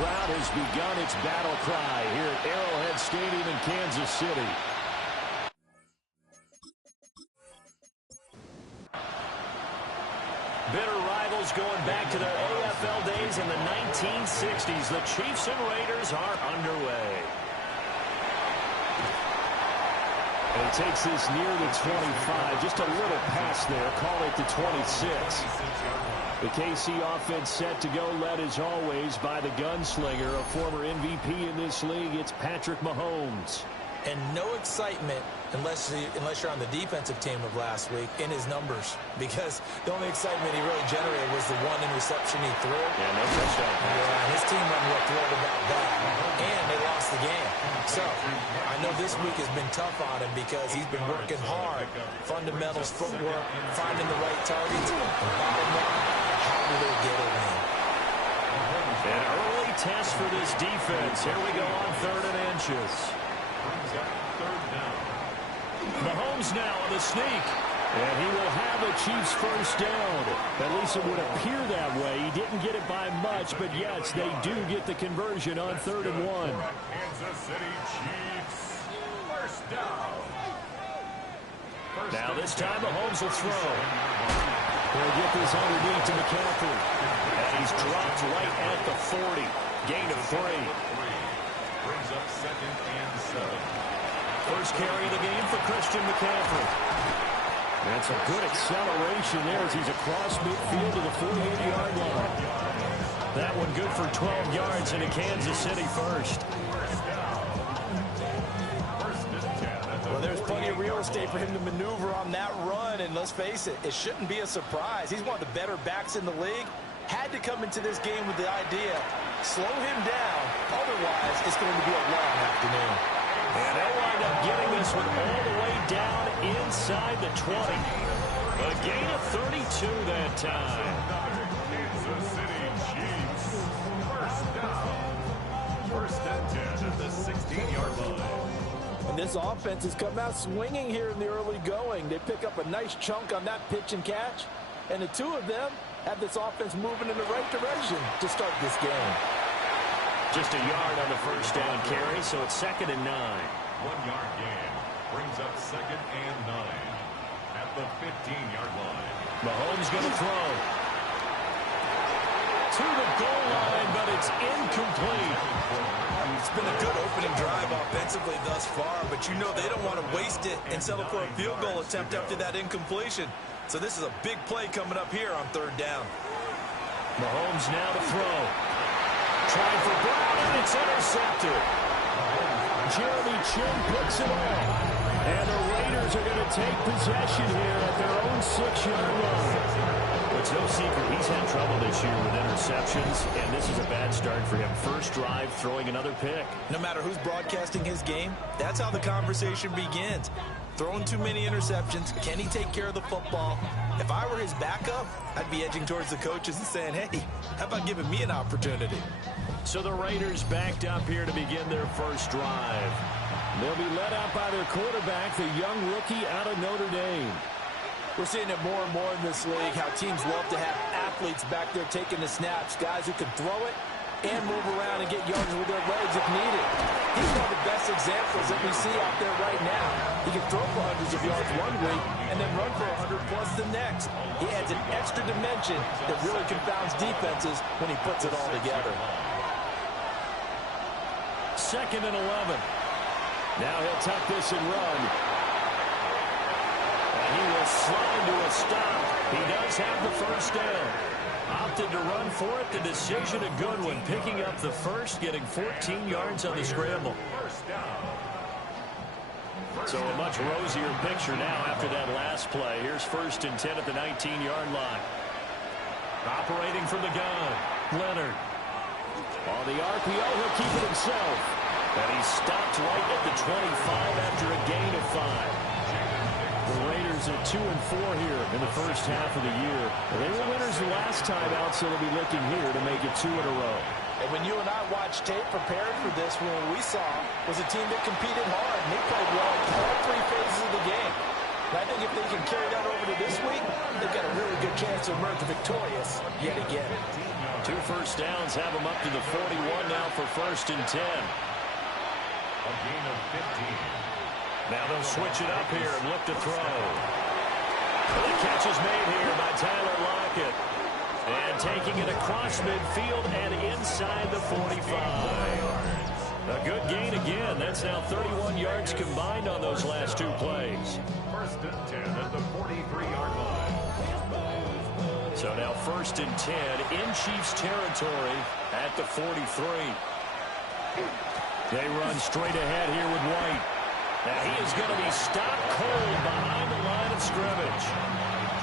crowd has begun its battle cry here at Arrowhead Stadium in Kansas City. Bitter rivals going back to their AFL days in the 1960s. The Chiefs and Raiders are underway. And he takes this near the 25. Just a little pass there. Call it the 26. The KC offense set to go, led as always by the gunslinger, a former MVP in this league. It's Patrick Mahomes. And no excitement unless you're on the defensive team of last week in his numbers, because the only excitement he really generated was the one interception he threw. Yeah, no touchdown. Yeah, his team wasn't real thrilled about that, and they lost the game. So I know this week has been tough on him because he's been working hard. Fundamentals, footwork, finding the right targets. Bottom line, how do they get a win? An early test for this defense. Here we go on 3rd and inches. Mahomes now on the sneak. And he will have the Chiefs first down. At least it would appear that way. He didn't get it by much, but yes, they do get the conversion on 3rd and 1. Kansas City Chiefs, first down. Now this time Mahomes will throw. He'll get this underneath to McCaffrey. And he's dropped right at the 40. Gain of 3. Brings up 2nd and 7. First carry of the game for Christian McCaffrey. That's a good acceleration there as he's across midfield to the 48-yard line. That one good for 12 yards into Kansas City first. Well, there's plenty of real estate for him to maneuver on that run, and let's face it, it shouldn't be a surprise. He's one of the better backs in the league. Had to come into this game with the idea, slow him down, otherwise it's going to be a long afternoon. And they'll wind up getting this one all the way down inside the 20. A gain of 32 that time. Kansas City Chiefs, first down. 1st and 10 at the 16-yard line. And this offense has come out swinging here in the early going. They pick up a nice chunk on that pitch and catch. And the two of them have this offense moving in the right direction to start this game. Just a yard on the first down carry, so it's 2nd and 9. 1-yard gain brings up 2nd and 9 at the 15-yard line. Mahomes going to throw. To the goal line, but it's incomplete. It's been a good opening drive offensively thus far, but you know they don't want to waste it and settle for a field goal attempt after that incompletion. So this is a big play coming up here on 3rd down. Mahomes now to throw. Trying for Brown, and it's intercepted. Jeremy Chin picks it off. And the Raiders are going to take possession here at their own 6-yard line. It's no secret he's had trouble this year with interceptions, and this is a bad start for him. First drive, throwing another pick. No matter who's broadcasting his game, that's how the conversation begins. Throwing too many interceptions, can he take care of the football? If I were his backup, I'd be edging towards the coaches and saying, hey, how about giving me an opportunity? So the Raiders backed up here to begin their first drive. They'll be led out by their quarterback, the young rookie out of Notre Dame. We're seeing it more and more in this league, how teams love to have athletes back there taking the snaps, guys who can throw it and move around and get yards with their legs if needed. He's one of the best examples that we see out there right now. He can throw for hundreds of yards one week and then run for 100-plus the next. He adds an extra dimension that really confounds defenses when he puts it all together. 2nd and 11. Now he'll tuck this and run. And he will slide to a stop. He does have the first down. Opted to run for it. The decision a good one. Picking up the first, getting 14 yards on the scramble. So a much rosier picture now after that last play. Here's 1st and 10 at the 19-yard line. Operating from the gun, Leonard. On the RPO, he'll keep it himself. And he's stopped right at the 25 after a gain of 5. The Raiders are 2-4 here in the first half of the year. They were winners the last time out, so they'll be looking here to make it 2 in a row. And when you and I watched tape preparing for this, what we saw was a team that competed hard, and they played well in all 3 phases of the game. And I think if they can carry that over to this week, they've got a really good chance to emerge victorious yet again. 2 first downs have them up to the 41 now for 1st and 10. A gain of 15. Now they'll switch it up here and look to throw. The catch is made here by Tyler Lockett. And taking it across midfield and inside the 45. A good gain again. That's now 31 yards combined on those last 2 plays. 1st and 10 at the 43-yard line. So now 1st and 10 in Chiefs territory at the 43. They run straight ahead here with White. Now he is going to be stopped cold behind the line of scrimmage.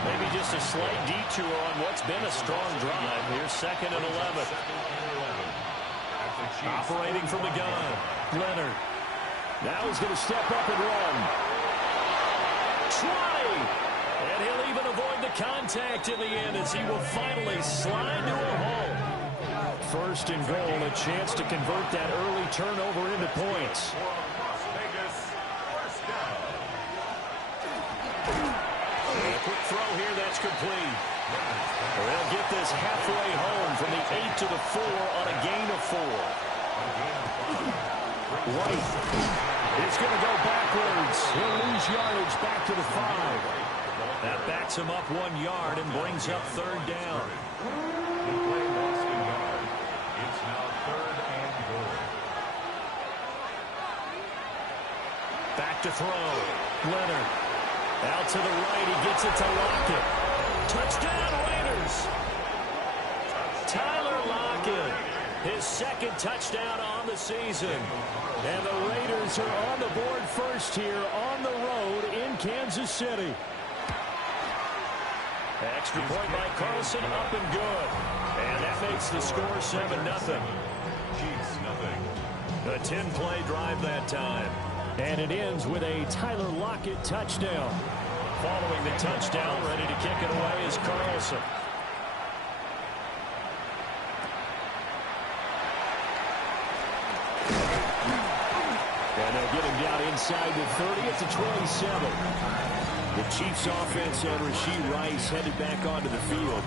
Maybe just a slight detour on what's been a strong drive. Here's 2nd and 11. Operating from the gun. Leonard. Now he's going to step up and run. Try! And he'll even avoid the contact in the end as he will finally slide to a home. 1st and goal, a chance to convert that early turnover into points. A quick throw here, that's complete. They'll get this halfway home from the 8 to the 4 on a gain of 4. White is going to go backwards. He'll lose yardage back to the 5. That backs him up 1 yard and brings up 3rd down. The play lost a yard. It's now 3rd and goal. Back to throw. Leonard. Out to the right. He gets it to Lockett. Touchdown, Raiders. Tyler Lockett. His 2nd touchdown on the season. And the Raiders are on the board first here on the road in Kansas City. Extra point by Carlson, up and good. And that makes the score 7-0. Chiefs, nothing. A 10-play drive that time. And it ends with a Tyler Lockett touchdown. Following the touchdown, ready to kick it away is Carlson. And they'll get him down inside the 30 at the 27. The Chiefs offense and Rashee Rice headed back onto the field.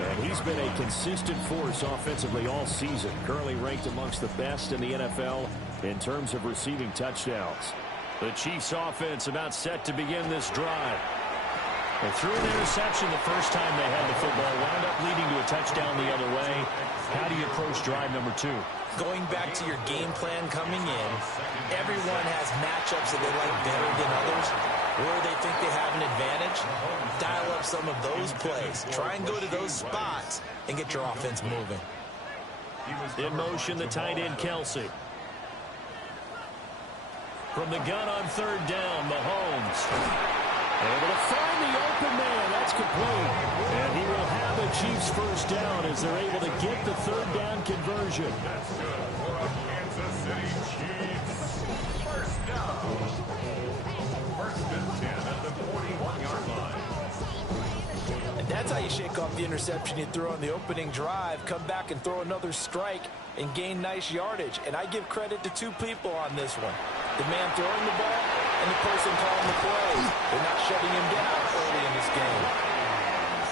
And he's been a consistent force offensively all season. Currently ranked amongst the best in the NFL in terms of receiving touchdowns. The Chiefs offense about set to begin this drive. They threw an interception the first time they had the football. Wound up leading to a touchdown the other way. How do you approach drive number 2? Going back to your game plan coming in, everyone has matchups that they like better than others, where they think they have an advantage. Dial up some of those plays. Try and go to those spots and get your offense moving. In motion, the tight end, Kelsey. From the gun on 3rd down, Mahomes. Able to find the open man. That's complete. And he will have a Chiefs first down as they're able to get the 3rd down conversion. That's good for a Kansas City Chiefs. First down. 1st and 10 at the 41-yard line. And that's how you shake off the interception you threw on the opening drive. Come back and throw another strike and gain nice yardage. And I give credit to 2 people on this one. The man throwing the ball and the person calling the plays. They're not shutting him down early in this game.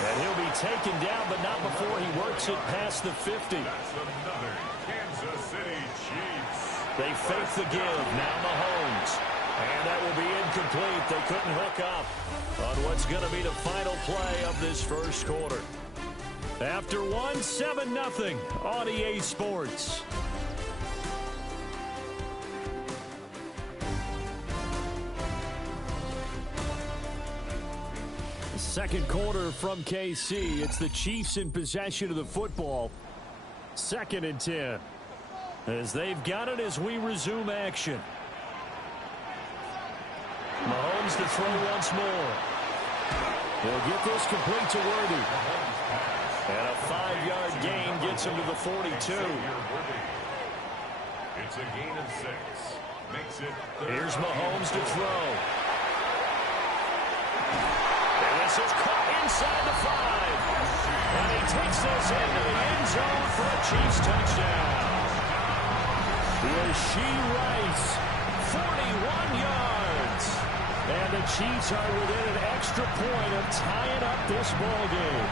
And he'll be taken down, but not before he works it past the 50. That's another Kansas City Chiefs. They fake the give. Now Mahomes. And that will be incomplete. They couldn't hook up on what's going to be the final play of this first quarter. After 7-0 on EA Sports. Second quarter from KC. It's the Chiefs in possession of the football. 2nd and 10. As they've got it as we resume action. Mahomes to throw once more. He'll get this complete to Worthy. And a 5-yard gain gets him to the 42. It's a gain of 6. Makes it Here's Mahomes to throw. And this is caught inside the 5. And he takes this into the end zone for a Chiefs touchdown. Rashee Rice, 41 yards. And the Chiefs are within an extra point of tying up this ball game.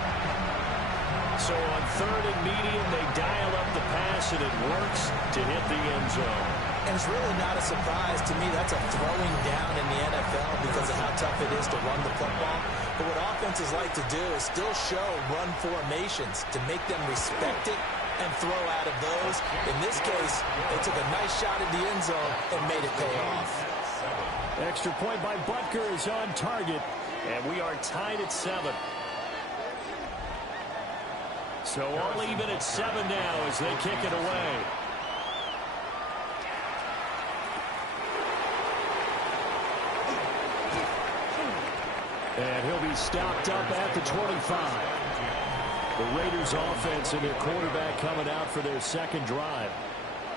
So on third and medium, they dial up the pass, and it works to hit the end zone. And it's really not a surprise to me. That's a throwing down in the NFL because of how tough it is to run the football. But what offenses like to do is still show run formations to make them respect it and throw out of those. In this case, they took a nice shot at the end zone and made it pay off. Extra point by Butker is on target, and we are tied at 7. So all even at 7 now as they kick it away. And he'll be stopped up at the 25. The Raiders offense and their quarterback coming out for their second drive.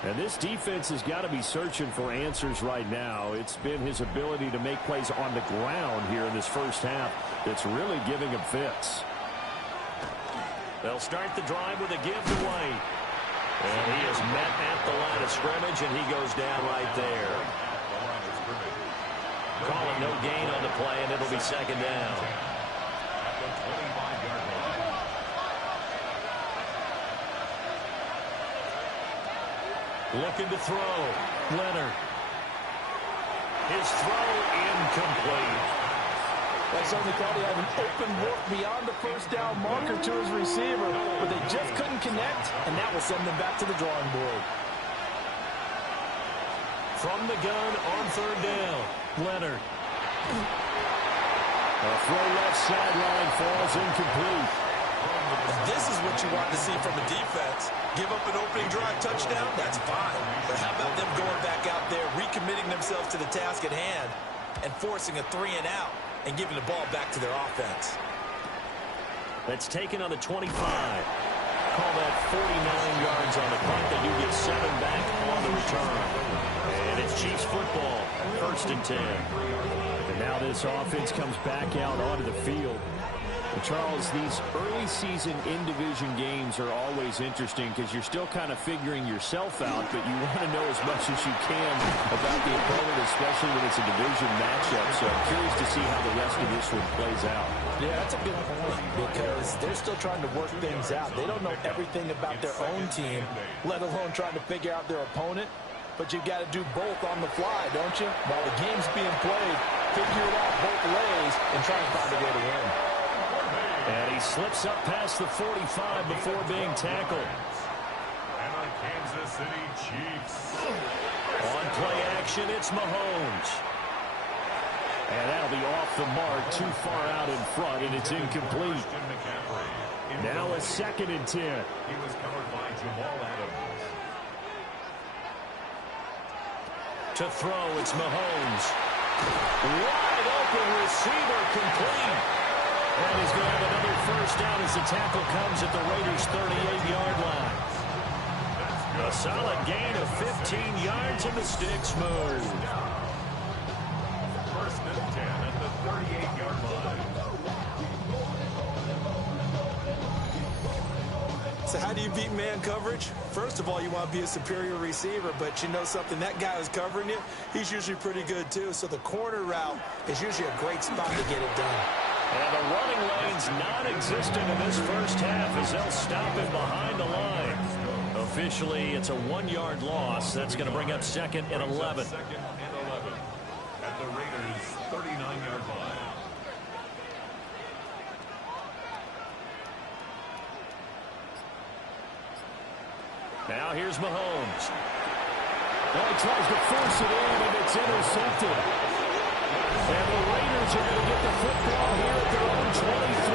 And this defense has got to be searching for answers right now. It's been his ability to make plays on the ground here in this first half that's really giving him fits. They'll start the drive with a give to White. And he is met at the line of scrimmage, and he goes down right there. Call it no gain on the play, and it'll be second down. Looking to throw. Leonard. His throw incomplete. That certainly thought he had an open look beyond the first down marker to his receiver, but they just couldn't connect, and that will send them back to the drawing board. From the gun on third down. Leonard. A throw left sideline falls incomplete. And this is what you want to see from a defense. Give up an opening drive touchdown, that's fine. But how about them going back out there, recommitting themselves to the task at hand, and forcing a 3 and out, and giving the ball back to their offense. That's taken on the 25. Call that 49 yards on the punt. They do get 7 back on the return. And it's Chiefs football, 1st and 10. And now this offense comes back out onto the field. And Charles, these early season in-division games are always interesting because you're still kind of figuring yourself out, but you want to know as much as you can about the opponent, especially when it's a division matchup. So I'm curious to see how the rest of this one plays out. Yeah, that's a good point because they're still trying to work things out. They don't know everything about their own team, let alone trying to figure out their opponent. But you've got to do both on the fly, don't you? While the game's being played, figure it out both ways and try and find a way to win. And he slips up past the 45 before being tackled. And the Kansas City Chiefs. On play action, it's Mahomes. And that'll be off the mark, too far out in front, and it's incomplete. Now a 2nd and 10. He was covered by Jamal Adams. To throw, it's Mahomes. Wide open receiver, complete. And he's going to have another first down as the tackle comes at the Raiders' 38-yard line. A solid gain of 15 yards, and the sticks move. 1st and 10 at the 38-yard line. So how do you beat man coverage? First of all, you want to be a superior receiver, but you know something, that guy who's covering you, he's usually pretty good too. So the corner route is usually a great spot to get it done. And the running lane's non-existent in this first half as they'll stop him behind the line. Officially, it's a 1-yard loss. That's going to bring up 2nd and 11. 2nd and 11 at the Raiders' 39-yard line. Now here's Mahomes. Well, he tries to force it in, and it's intercepted. And the Raiders are going to get the football here at their own 23.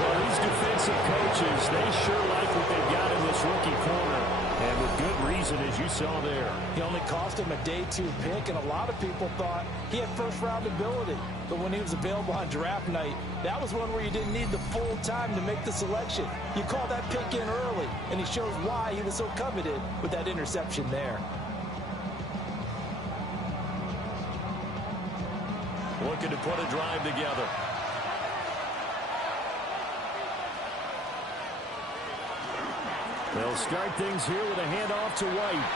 Well, these defensive coaches, they sure like what they've got in this rookie corner. And with good reason, as you saw there. He only cost him a day 2 pick, and a lot of people thought he had first-round ability. But when he was available on draft night, that was one where you didn't need the full time to make the selection. You call that pick in early, and he shows why he was so coveted with that interception there. Looking to put a drive together. They'll start things here with a handoff to White.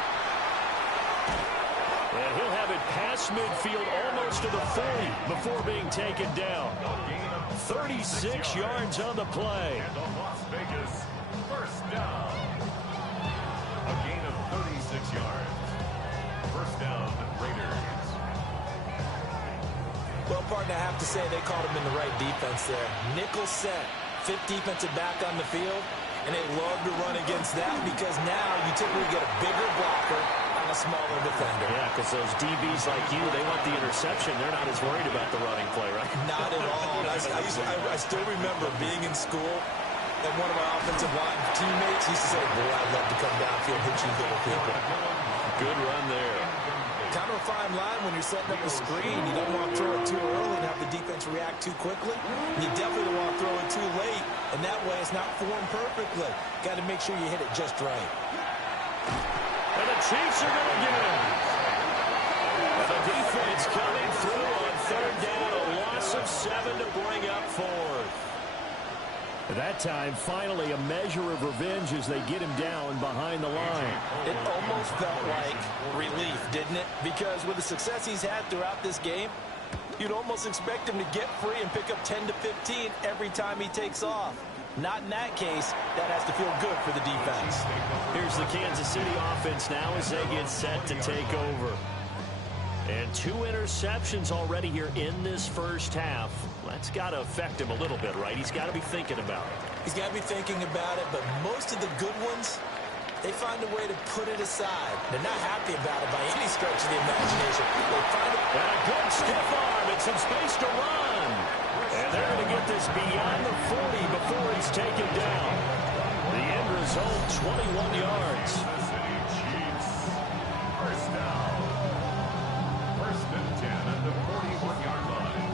And he'll have it past midfield almost to the 40 before being taken down. 36 yards on the play. And the Las Vegas first down. A gain of 36 yards. First down, Raiders. Well, partner, I have to say they called him in the right defense there. Nickel set, fifth defensive back on the field, and they love to run against that because now you typically get a bigger blocker on a smaller defender. Yeah, because those DBs like you, they want the interception. They're not as worried about the running play, right? Not at all. I still remember being in school, and one of my offensive line teammates used to say, boy, I'd love to come downfield and hit you little people. Good run there. Kind of a fine line when you're setting up a screen. You don't want to throw it too early and have the defense react too quickly. You definitely don't want to throw it too late, and that way it's not formed perfectly. Got to make sure you hit it just right. And the Chiefs are going to get it. And the defense coming through on third down. A loss of 7 to bring up fourth. At that time, finally a measure of revenge as they get him down behind the line. It almost felt like relief, didn't it? Because with the success he's had throughout this game, you'd almost expect him to get free and pick up 10 to 15 every time he takes off. Not in that case. That has to feel good for the defense. Here's the Kansas City offense now as they get set to take over. And 2 interceptions already here in this first half. That's got to affect him a little bit, right? He's got to be thinking about it. He's got to be thinking about it, but most of the good ones, they find a way to put it aside. They're not happy about it by any stretch of the imagination. They find it. And a good stiff arm and some space to run. And they're going to get this beyond the 40 before he's taken down. The end result, 21 yards. Kansas City Chiefs. First down. First and 10 at the 41-yard line.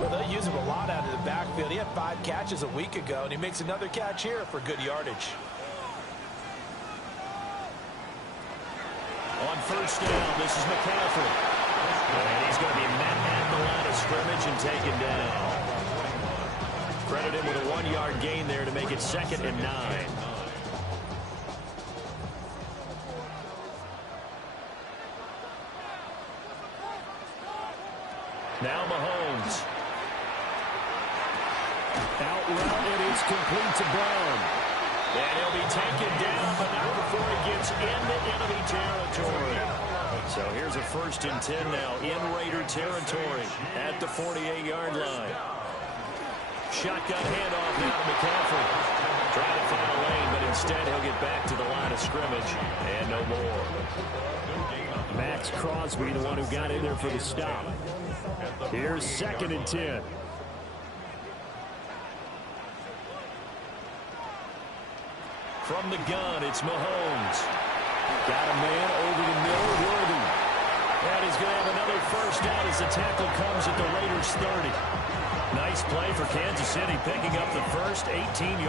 Well, they use him a lot out of the backfield. He had 5 catches a week ago, and he makes another catch here for good yardage. On first down, this is McCaffrey. And he's going to be met at the line of scrimmage and taken down. Credit him with a 1-yard gain there to make it 2nd and 9. Now Mahomes. Out route, and it's complete to Brown. And he'll be taken down, but not before he gets into enemy territory. So here's a 1st and 10 now in Raider territory at the 48-yard line. Shotgun handoff now to McCaffrey. Trying to find a lane, but instead he'll get back to the line of scrimmage and no more. Max Crosby, the one who got in there for the stop. Here's 2nd and 10. From the gun, it's Mahomes. Got a man over the middle, Worthy. And he's going to have another first down as the tackle comes at the Raiders' 30. Nice play for Kansas City, picking up the first 18 yards.